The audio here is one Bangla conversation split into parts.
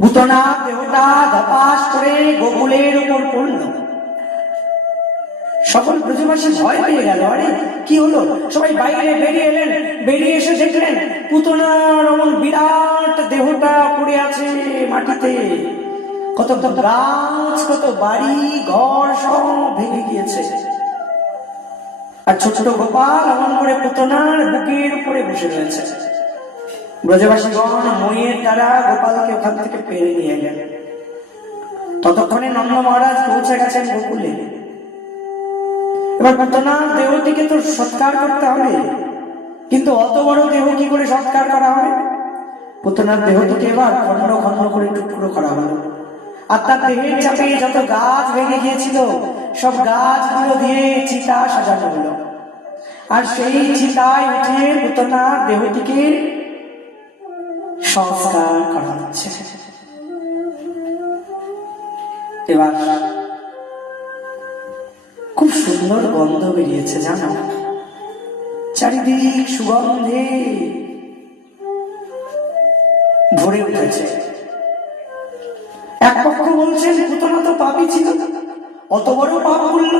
পুতনা দেহটা ধপাস করে গোকুলের উপর পড়ল। সকল ব্রজবাসী ভয় পেয়ে গেল। আরে কি হলো? সবাই বাইরে বেরিয়ে এলেন। বেরিয়ে এসে দেখলেন পুতনার অমন বিরাট দেহটা পড়ে আছে মাটিতে। কত গাছ, কত বাড়ি ঘর সব ভেঙে গিয়েছে। আর ছোট গোপাল অমন করে পুতনার বুকের উপরে বসে রয়েছে। ব্রজবাসীগণ মইয়ের দ্বারা গোপালকে ওখান থেকে পেরে নিয়ে গেলেন। ততক্ষণে নন্দ মহারাজ পৌঁছে গেছেন গোকুলে। এবার পুতনার দেহটিকে তো সৎকার করতে হবে, কিন্তু অত বড় দেহ কি করে সৎকার করা হবে? পুতনার দেহটিকে এবার খন্ড খন্ড করে টুকরো করা হলো। আর তার দেহের চাপে যত গাছ ভেঙে গিয়েছিল সব গাছগুলো দিয়ে চিতা সাজানো হলো। আর সেই চিতায় উঠে পুতনার দেহটিকে সংস্কার করা হচ্ছে। এবার খুব সুন্দর গন্ধ বেরিয়েছে, জানো, চারিদিক সুগন্ধে ভরে উঠেছে। এক পক্ষ বলছেন পুতনা তো পাপী ছিল, অত বড় পাপ করল,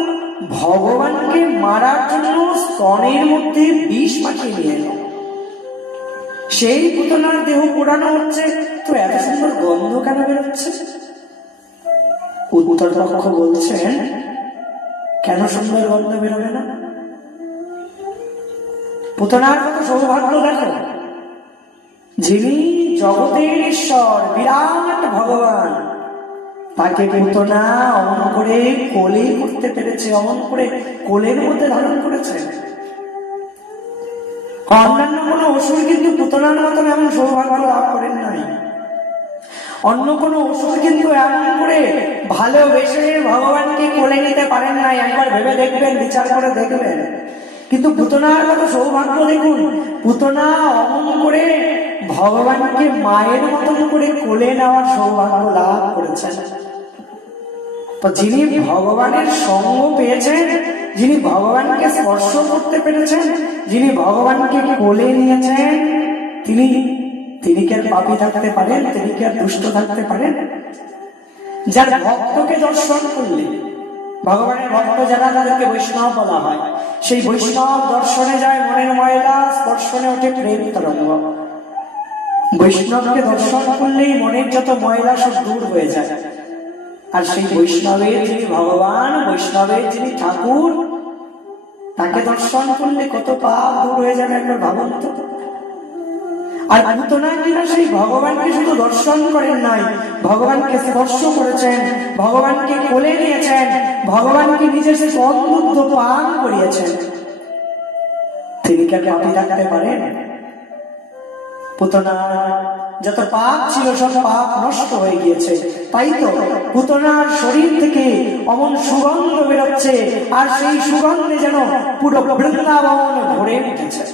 ভগবানকে মারার জন্য স্তনের মধ্যে বিষ মাখিয়ে নিয়ে এল। সেই পুতনার দেহ পোড়ানো হচ্ছে, তো এত সুন্দর গন্ধ কেন বেরোচ্ছে? উত্তর পক্ষ বলছেন কেন সুন্দর গন্ধ বেরোবে না? পুতনার কত সৌভাগ্য দেখো, যিনি জগতের ঈশ্বর বিরাট ভগবান, তাকে পুতনা অমন করে কোলে করতে পেরেছে, অমন করে কোলের মধ্যে ধারণ করেছে। অন্যান্য কোন অসুর কিন্তু পুতনার মতন এমন সৌভাগ্য লাভ করেন নাই। অন্য কোন অসুর কিন্তু এমন করে ভালোবেসে ভগবানকে কোলে নিতে পারেন নাই। একবার ভেবে দেখবেন, বিচার করে দেখবেন। কিন্তু পুতনার কত সৌভাগ্য দেখুন, পুতনা অমন করে ভগবানকে মায়ের মতন করে কোলে নেওয়ার সৌভাগ্য লাভ করেছেন। তো যিনি ভগবানের সঙ্গ পেয়েছেন, যিনি ভগবানকে স্পর্শ করতে পেরেছেন, যিনি ভগবানকে কোলে নিয়েছেন, তিনি কি আর পাপী থাকতে পারেন? তিনি কি আর দুষ্ট থাকতে পারেন? যার ভক্তকে দর্শন করলে, ভগবানের ভক্ত যারা, তাদেরকে বৈষ্ণব বলা হয়, সেই বৈষ্ণব দর্শনে যায় মনের ময়লা, স্পর্শনে ওঠে প্রেম তরঙ্গ। বৈষ্ণবকে দর্শন করলেই মনের যত ময়লা সব দূর হয়ে যায়। আর সেই বৈষ্ণবের যিনি ভগবান, বৈষ্ণবের যিনি ঠাকুর, তাকে দর্শন করলে কত পাপ দূর হয়ে যাবে, একবার ভাবুন তো। আর পুতনা কিনা সেই ভগবানকে শুধু দর্শন করেন নাই, ভগবানকে স্পর্শ করেছেন, ভগবানকে কোলে নিয়েছেন, ভগবানকে নিজের স্তনদুগ্ধ পান করিয়েছেন। তিনি কি পাপী থাকতে পারেন? পুতনার যত পাপ ছিল সব পাপ নষ্ট হয়ে গিয়েছে। তাই তো পুতনার শরীর থেকে অমন সুগন্ধ বেরোচ্ছে, আর সেই সুগন্ধে যেন পুরো বৃন্দাবন ভরে উঠেছে।